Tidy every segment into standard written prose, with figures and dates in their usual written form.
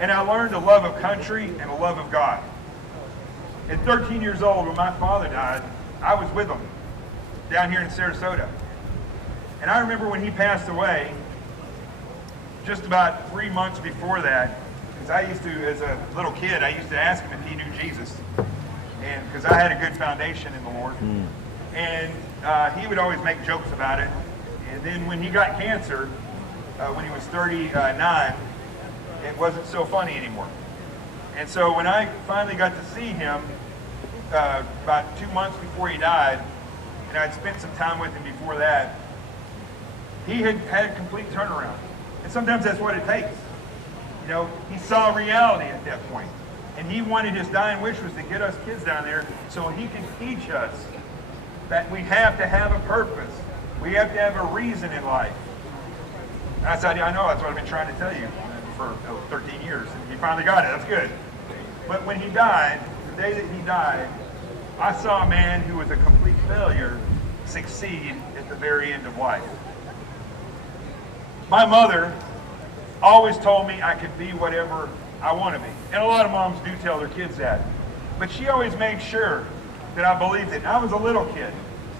And I learned a love of country and a love of God. At 13 years old, when my father died, I was with him down here in Sarasota. And I remember when he passed away, just about 3 months before that, because I used to, as a little kid, I used to ask him if he knew Jesus. And because I had a good foundation in the Lord. And he would always make jokes about it. And then when he got cancer, when he was 39, it wasn't so funny anymore. And so when I finally got to see him about 2 months before he died, and I'd spent some time with him before that, he had had a complete turnaround. And sometimes that's what it takes. You know, he saw reality at that point. And he wanted, his dying wish was to get us kids down there so he can teach us that we have to have a purpose. We have to have a reason in life. And I said, I know, that's what I've been trying to tell you for 13 years. And you finally got it, that's good. But when he died, the day that he died, I saw a man who was a complete failure succeed at the very end of life. My mother always told me I could be whatever I want to be. And a lot of moms do tell their kids that. But she always made sure that I believed it. I was a little kid.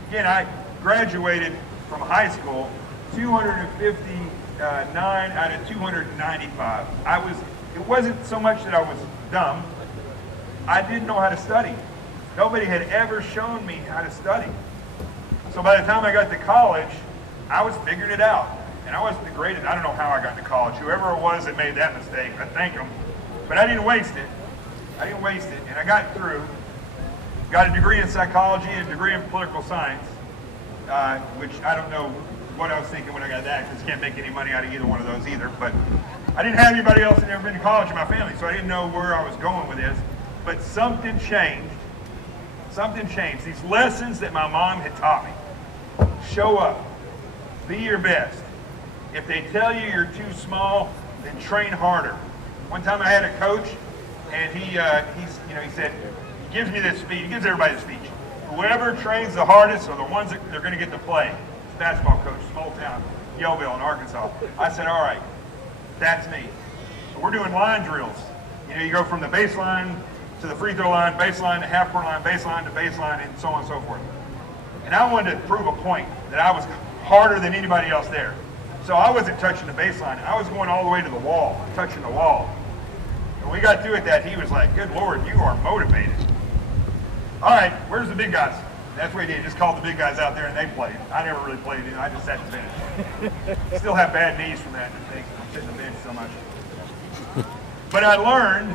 Again, I graduated from high school 259 out of 295. It wasn't so much that I was dumb. I didn't know how to study. Nobody had ever shown me how to study. So by the time I got to college, I was figuring it out. And I wasn't the greatest. I don't know how I got to college. Whoever it was that made that mistake, I thank them. But I didn't waste it. And I got through. Got a degree in psychology and a degree in political science, which I don't know what I was thinking when I got that, because I can't make any money out of either one of those either. But I didn't have anybody else that had ever been to college in my family, so I didn't know where I was going with this. But something changed. Something changed. These lessons that my mom had taught me. Show up. Be your best. If they tell you you're too small, then train harder. One time I had a coach, and he said, he gives me this speech. He gives everybody this speech. Whoever trains the hardest are the ones that they're going to get to play. Basketball coach, small town, Yellville in Arkansas. I said, all right, that's me. So we're doing line drills. You know, you go from the baseline to the free throw line, baseline to half-court line, baseline to baseline, and so on and so forth. And I wanted to prove a point that I was harder than anybody else there. So I wasn't touching the baseline. I was going all the way to the wall, touching the wall. When we got through with that, he was like, good Lord, you are motivated. All right, where's the big guys? That's what he did. Just called the big guys out there and they played. I never really played it. I just sat the bench. Still have bad knees from that. I'm sitting the bench so much. But I learned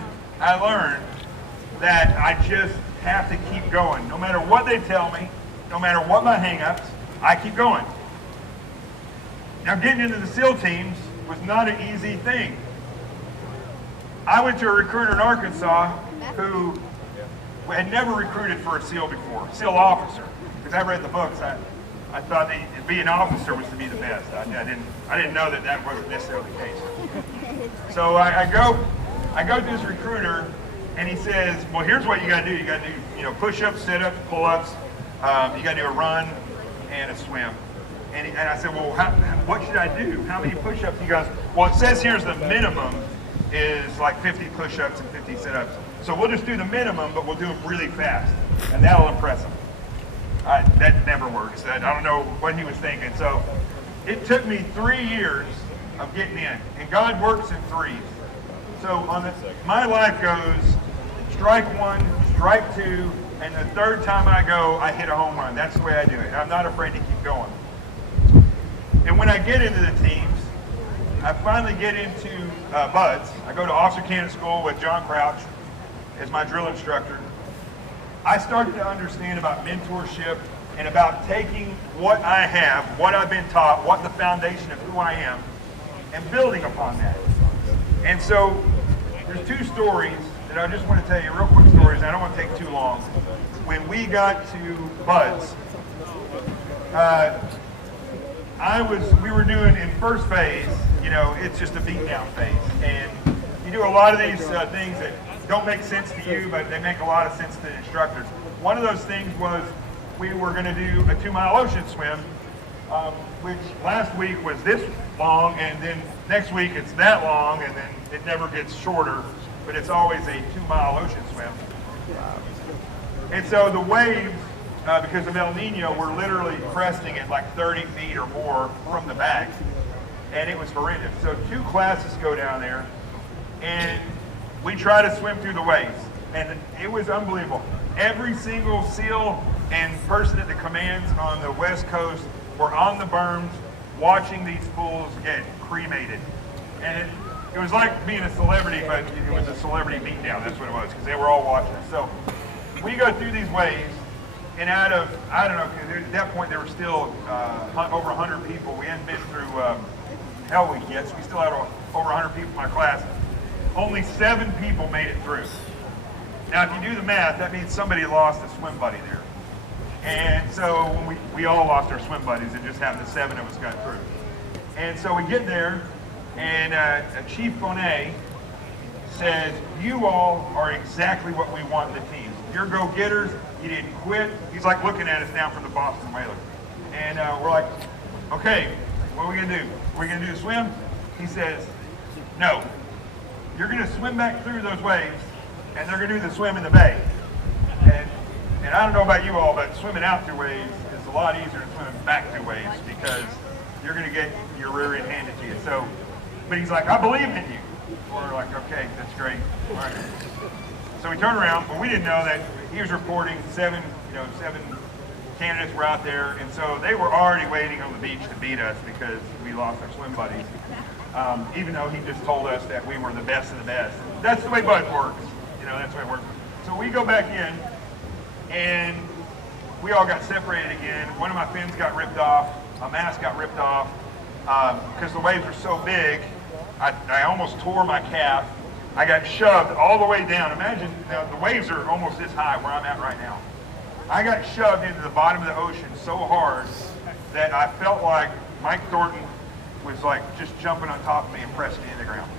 that I just have to keep going. No matter what they tell me, no matter what my hang-ups, I keep going. Now, getting into the SEAL teams was not an easy thing. I went to a recruiter in Arkansas who had never recruited for a SEAL before, SEAL officer. Because I read the books, I thought that being an officer was to be the best. I didn't know that wasn't necessarily the case. So I go to this recruiter, and he says, well, here's what you got to do. You got to do, push-ups, sit-ups, pull-ups. You got to do a run and a swim. And I said, well, what should I do? How many push-ups? He goes, well, it says here's the minimum is like 50 push-ups and 50 sit-ups. So we'll just do the minimum, but we'll do them really fast. And that'll impress him. That never works. I don't know what he was thinking. So it took me 3 years of getting in. And God works in threes. So my life goes strike one, strike two, and the third time I go, I hit a home run. That's the way I do it. I'm not afraid to keep going. And when I get into the teams, I finally get into BUDS. I go to Officer Candidate School with John Crouch as my drill instructor. I started to understand about mentorship and about taking what I have, what I've been taught, what the foundation of who I am, and building upon that. And so there's two stories that I just want to tell you, real quick stories. I don't want to take too long. When we got to BUDS, we were doing in first phase, it's just a beat down phase. And you do a lot of these things that don't make sense to you, but they make a lot of sense to the instructors. One of those things was we were going to do a 2-mile ocean swim, which last week was this long, and then Next week it's that long, and then it never gets shorter, but it's always a 2-mile ocean swim. And so the waves, because of El Nino, were literally cresting at like 30 feet or more from the back, and it was horrendous. So 2 classes go down there, and we try to swim through the waves, and it was unbelievable. Every single SEAL and person at the commands on the West Coast were on the berms watching these fools get cremated. And it was like being a celebrity, but it was a celebrity beatdown. That's what it was, because they were all watching us. So we go through these waves, and out of, I don't know, at that point there were still over 100 people. We hadn't been through Hell Week yet, so we still had over 100 people in my class. Only 7 people made it through. Now, if you do the math, that means somebody lost a swim buddy there. And so when we all lost our swim buddies, it just happened that 7 of us got through. And so we get there, and Chief Bonet says, you all are exactly what we want in the team. You're go-getters, you didn't quit. He's like looking at us now from the Boston Whalers. And we're like, okay, what are we gonna do? Are we gonna do the swim? He says, no. You're gonna swim back through those waves, and they're gonna do the swim in the bay. And I don't know about you all, but swimming out through waves is a lot easier than swimming back through waves, because you're gonna get your rear end handed to you. So, but he's like, I believe in you. We're like, okay, that's great. All right. So we turn around, but we didn't know that he was reporting 7 candidates were out there, and so they were already waiting on the beach to beat us because we lost our swim buddies. Even though he just told us that we were the best of the best. That's the way Bud works. That's the way it works. So we go back in, and we all got separated again. One of my fins got ripped off. My mask got ripped off because the waves were so big. I almost tore my calf. I got shoved all the way down. Imagine, the waves are almost this high where I'm at right now. I got shoved into the bottom of the ocean so hard that I felt like Mike Thornton was like just jumping on top of me and pressing me into the ground.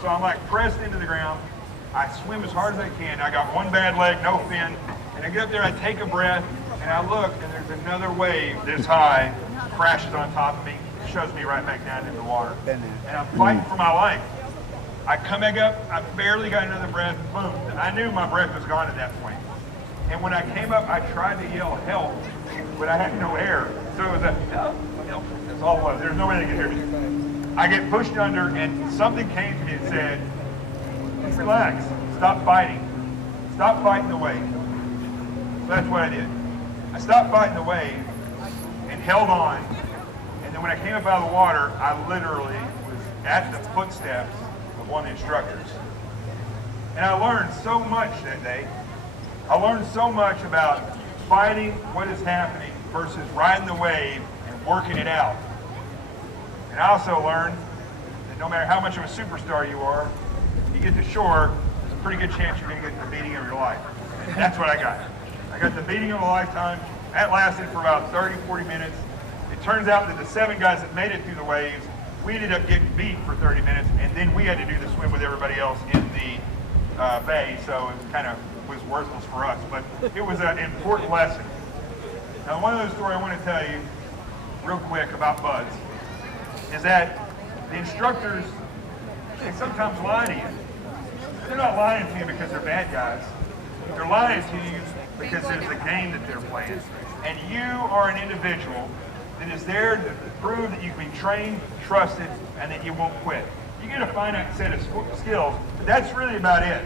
So I'm like pressed into the ground. I swim as hard as I can. I got one bad leg, no fin. And I get up there, I take a breath, and I look, and there's another wave this high, crashes on top of me, shoves me right back down into the water. And I'm fighting for my life. I come back up, I barely got another breath, boom. I knew my breath was gone at that point. And when I came up, I tried to yell help, but I had no air. So it was a help, help. That's all it was. There's no way they could hear me. I get pushed under, and something came to me and said, just relax, stop fighting. Stop fighting the wave. So that's what I did. I stopped fighting the wave and held on. And then when I came up out of the water, I literally was at the footsteps of one of the instructors. And I learned so much that day. I learned so much about fighting what is happening versus riding the wave and working it out. And I also learned that no matter how much of a superstar you are, you get to shore, there's a pretty good chance you're going to get the beating of your life. And that's what I got. I got the beating of a lifetime. That lasted for about 30, 40 minutes. It turns out that the 7 guys that made it through the waves, we ended up getting beat for 30 minutes, and then we had to do the swim with everybody else in the bay, so it kind of was worthless for us, but it was an important lesson. Now, one other story I want to tell you real quick about buds is that the instructors, they sometimes lie to you. They're not lying to you because they're bad guys. They're lying to you because there's a game that they're playing. And you are an individual that is there to prove that you can be trained, trusted, and that you won't quit. You get a finite set of skills, but that's really about it.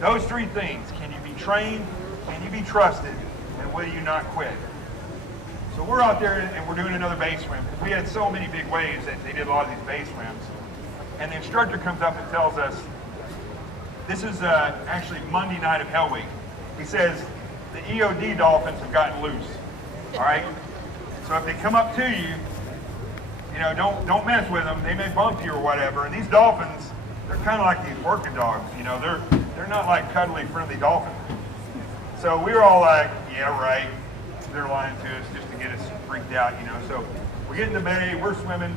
Those 3 things: can you be trained, can you be trusted, and will you not quit? So we're out there and we're doing another bay swim. We had so many big waves that they did a lot of these bay swims. And the instructor comes up and tells us, this is actually Monday night of Hell Week. He says, the EOD dolphins have gotten loose, all right? So if they come up to you, don't mess with them. They may bump you or whatever. And these dolphins, they're kind of like these working dogs. They're not like cuddly, friendly dolphins. So we were all like, yeah, right. They're lying to us just to get us freaked out, So we get in the bay, we're swimming.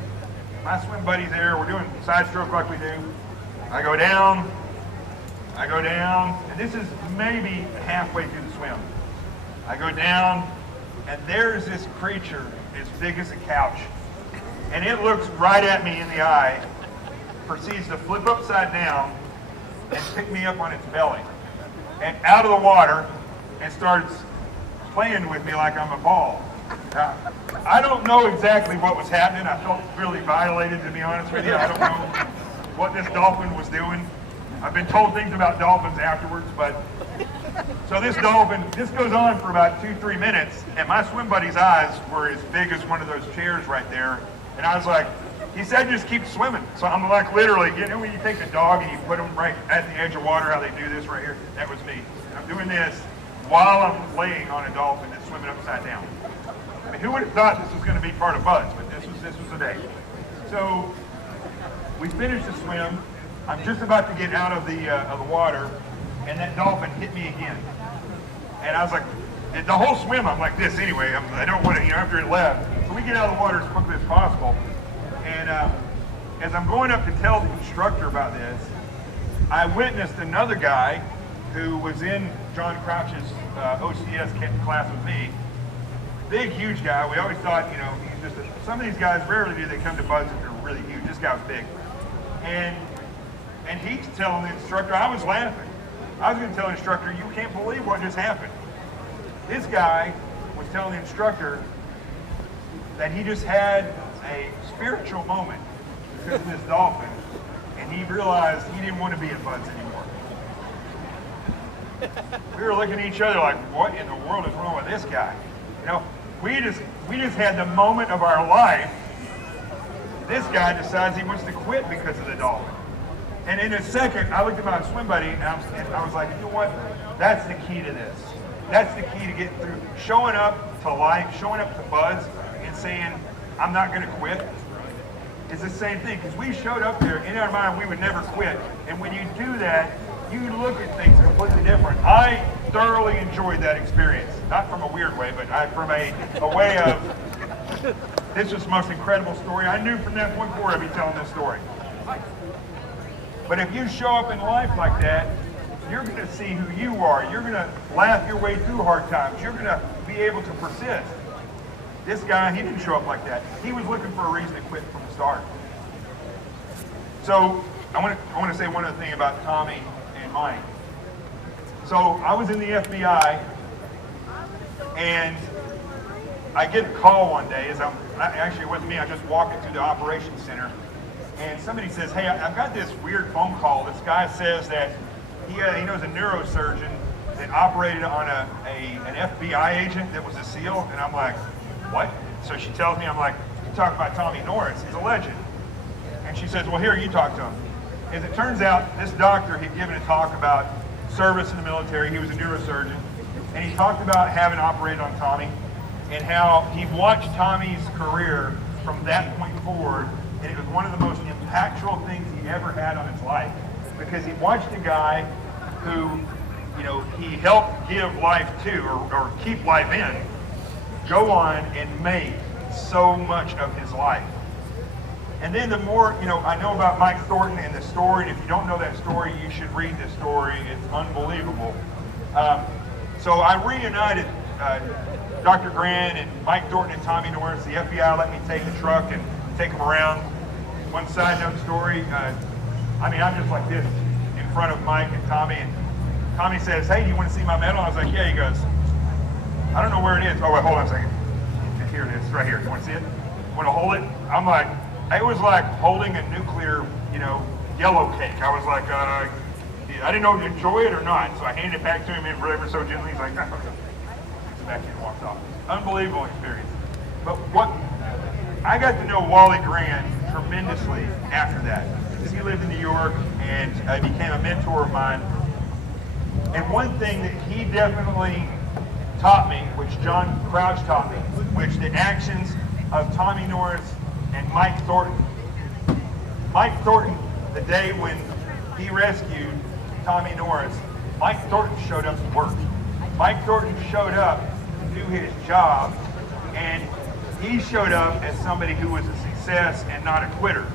My swim buddy's there. We're doing side stroke like we do. I go down, and this is maybe halfway through the swim. I go down, and there's this creature as big as a couch. And it looks right at me in the eye, proceeds to flip upside down and pick me up on its belly and out of the water and starts playing with me like I'm a ball. Now, I don't know exactly what was happening. I felt really violated, to be honest with you. I don't know what this dolphin was doing. I've been told things about dolphins afterwards, but so this dolphin, this goes on for about 2-3 minutes, and my swim buddy's eyes were as big as one of those chairs right there. And I was like, he said just keep swimming. So I'm like literally, you know when you take a dog and you put them right at the edge of water, how they do this right here? That was me. And I'm doing this while I'm laying on a dolphin that's swimming upside down. I mean, who would have thought this was going to be part of Buzz? But this was the day. So we finished the swim. I'm just about to get out of the water, and that dolphin hit me again. And I was like, the whole swim I'm like this anyway. I don't want to, you know, after it left. So we get out of the water as quickly as possible. And as I'm going up to tell the instructor about this, I witnessed another guy who was in John Crouch's OCS class with me. Big, huge guy. We always thought, you know, he's just some of these guys, rarely do they come to Buzz if they're really huge. This guy was big. And he's telling the instructor, I was laughing. I was going to tell the instructor, you can't believe what just happened. This guy was telling the instructor that he just had a spiritual moment because of this dolphin, and he realized he didn't want to be at Buzz anymore. We were looking at each other like, what in the world is wrong with this guy? You know, we just had the moment of our life. This guy decides he wants to quit because of the dolphin. And in a second, I looked at my swim buddy and I was like, you know what? That's the key to this. That's the key to getting through. Showing up to life, showing up to Buzz and saying, I'm not going to quit. It's the same thing, because we showed up there, in our mind, we would never quit. And when you do that, you look at things completely different. I thoroughly enjoyed that experience. Not from a weird way, but from a way of, this was the most incredible story. I knew from that point forward I'd be telling this story. But if you show up in life like that, you're going to see who you are. You're going to laugh your way through hard times. You're going to be able to persist. This guy, he didn't show up like that. He was looking for a reason to quit from the start. So I want to say one other thing about Tommy and Mike. So I was in the FBI, and I get a call one day as actually it wasn't me. I was just walking through the operations center, and somebody says, "Hey, I've got this weird phone call. This guy says that he knows a neurosurgeon that operated on an FBI agent that was a SEAL," and I'm like, "What?" So she tells me, I'm like, "You talk about Tommy Norris, he's a legend." And she says, "Well, here, you talk to him." As it turns out, this doctor had given a talk about service in the military. He was a neurosurgeon, and he talked about having operated on Tommy and how he watched Tommy's career from that point forward, and it was one of the most impactful things he ever had on his life, because he watched a guy who, you know, he helped give life to, or keep life in, go on and make so much of his life. And then the more, you know, I know about Mike Thornton and the story, and if you don't know that story, you should read this story. It's unbelievable. So I reunited Dr. Grant and Mike Thornton and Tommy Norris. The FBI let me take the truck and take them around. One side note story, I mean, I'm just like this in front of Mike and Tommy, and Tommy says, "Hey, do you want to see my medal?" I was like, "Yeah." He goes, "I don't know where it is." "Oh, wait, hold on a second. Here it is, right here. You want to see it? Want to hold it?" I'm like, it was like holding a nuclear, you know, yellow cake. I was like, I didn't know if you enjoy it or not, so I handed it back to him and ever so gently. He's like, "Oh, okay." He's back in and walked off. Unbelievable experience. But what I got to know Wally Grant tremendously after that, because he lived in New York and became a mentor of mine. And one thing that he definitely taught me, which John Crouch taught me, which the actions of Tommy Norris and Mike Thornton. Mike Thornton, the day when he rescued Tommy Norris, Mike Thornton showed up to work. Mike Thornton showed up to do his job, and he showed up as somebody who was a success and not a quitter.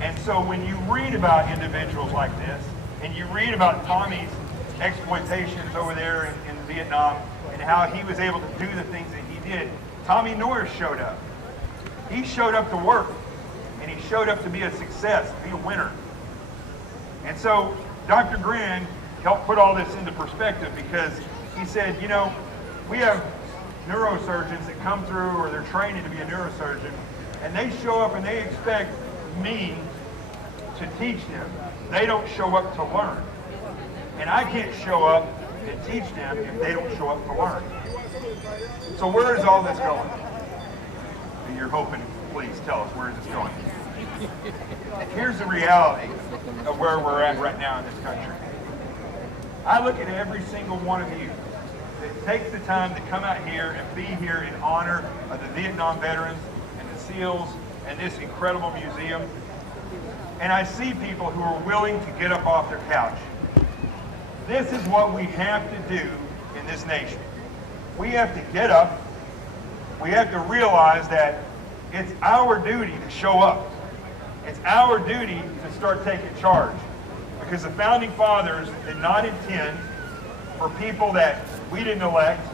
And so when you read about individuals like this, and you read about Tommy's exploitations over there in Vietnam, and how he was able to do the things that he did, Tommy Norris showed up. He showed up to work, and he showed up to be a success, to be a winner. And so Dr. Grand helped put all this into perspective because he said, you know, we have neurosurgeons that come through or they're training to be a neurosurgeon, and they show up and they expect me to teach them. They don't show up to learn. And I can't show up and teach them if they don't show up to learn. So where is all this going? And you're hoping, please tell us, where is this going? Here's the reality of where we're at right now in this country. I look at every single one of you that takes the time to come out here and be here in honor of the Vietnam veterans and the SEALs and this incredible museum. And I see people who are willing to get up off their couch. This is what we have to do in this nation. We have to get up. We have to realize that it's our duty to show up. It's our duty to start taking charge. Because the Founding Fathers did not intend for people that we didn't elect,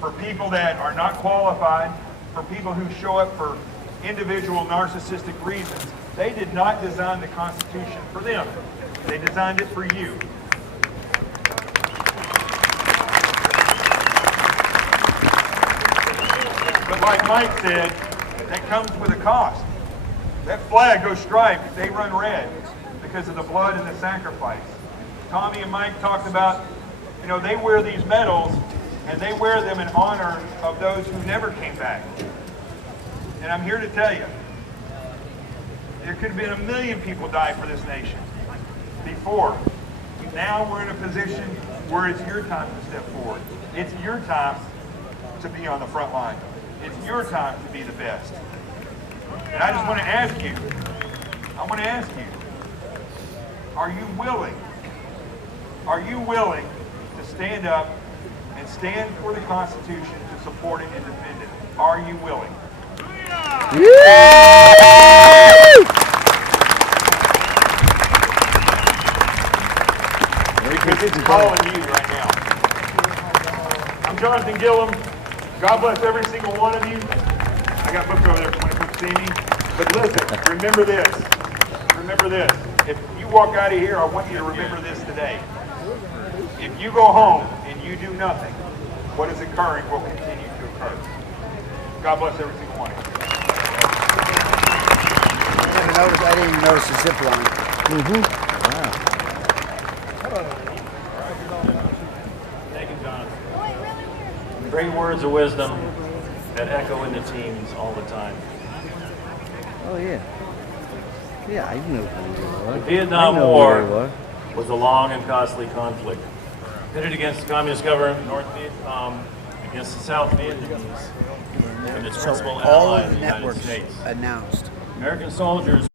for people that are not qualified, for people who show up for individual narcissistic reasons. They did not design the Constitution for them. They designed it for you. But like Mike said, that comes with a cost. That flag goes striped, they run red because of the blood and the sacrifice. Tommy and Mike talked about, you know, they wear these medals and they wear them in honor of those who never came back. And I'm here to tell you, there could have been 1 million people die for this nation before. Now we're in a position where it's your time to step forward. It's your time to be on the front line. It's your time to be the best. And I just want to ask you, are you willing to stand up and stand for the Constitution, to support it and defend it? Are you willing? Because it's calling you right now. I'm Jonathan Gillum. God bless every single one of you. I got books over there for when you come see me. But listen, remember this. Remember this. If you walk out of here, I want you to remember this today. If you go home and you do nothing, what is occurring will continue to occur. God bless every single one of you. I didn't even notice the zip line. Wow. Thank you, Jonathan. Great words of wisdom that echo in the teams all the time. Oh, yeah. Yeah, I knew who he was. The Vietnam War was a long and costly conflict, pitted against the communist government, North Vietnam, against the South Vietnamese, and its principal ally, the United States. Announced. American soldiers